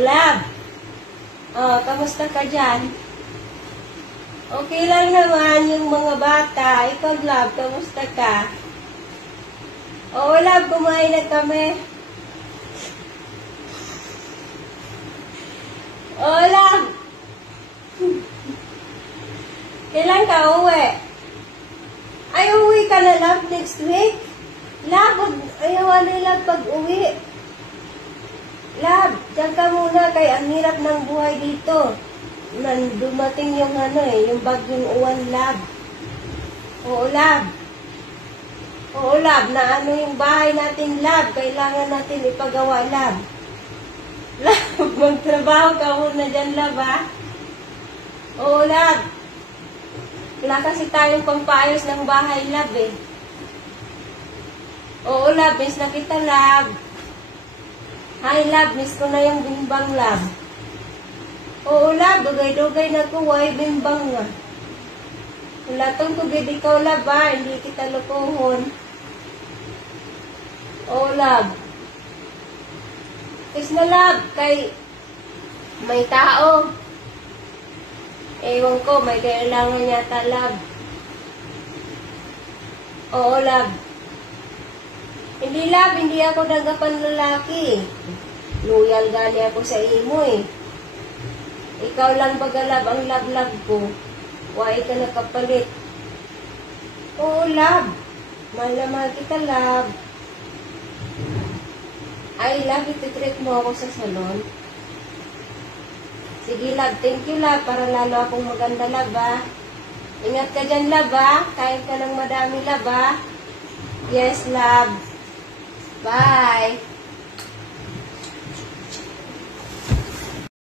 Love. Oh, kamusta ka dyan? Okay lang naman yung mga bata. Ikaw, Love, kamusta ka? Oh, Love, kumain na kami. Oh, Love. Kailan ka uwi? Ay, uwi ka na, Love, next week? Love, ayaw na, Love, pag-uwi. Love, dyan ka muna kay ang hirap ng buhay dito. Dumating yung yung bagyong uwan, Love. Oo, Love. Oo, Love, na yung bahay natin, Love. Kailangan natin ipagawa, Love. Love, magtrabaho ka muna dyan, Love, ha? Oo, Love. Wala kasi tayong pangpaayos ng bahay, Love, eh. Oo, Love, miss na kita, Love. Hi, Love, miss ko na yung bimbang, Love. Oo, Love, dugay-dugay na ko, why bimbang nga. Wala tong tugid ikaw, Love, ha? Hindi kita lukuhon. Oo, Love. Kiss na, Love, kay may tao. Ewan ko, may kailangan yata, Love. Oo, Love. Hindi, Love, hindi ako nagapan lalaki. Loyal gani ako sa imo, eh. Ikaw lang baga, Love, ang love-love ko. Why ka nakapalit? Oo, Love. Mahal na mahal kita, Love. Ay, Love, iti-treat mo ako sa salon. Sige, Love. Thank you, Love. Para lalo akong maganda, Love, ha? Ingat ka dyan, Love, ha? Kain ka ng madami, Love, ha? Yes, Love. Bye.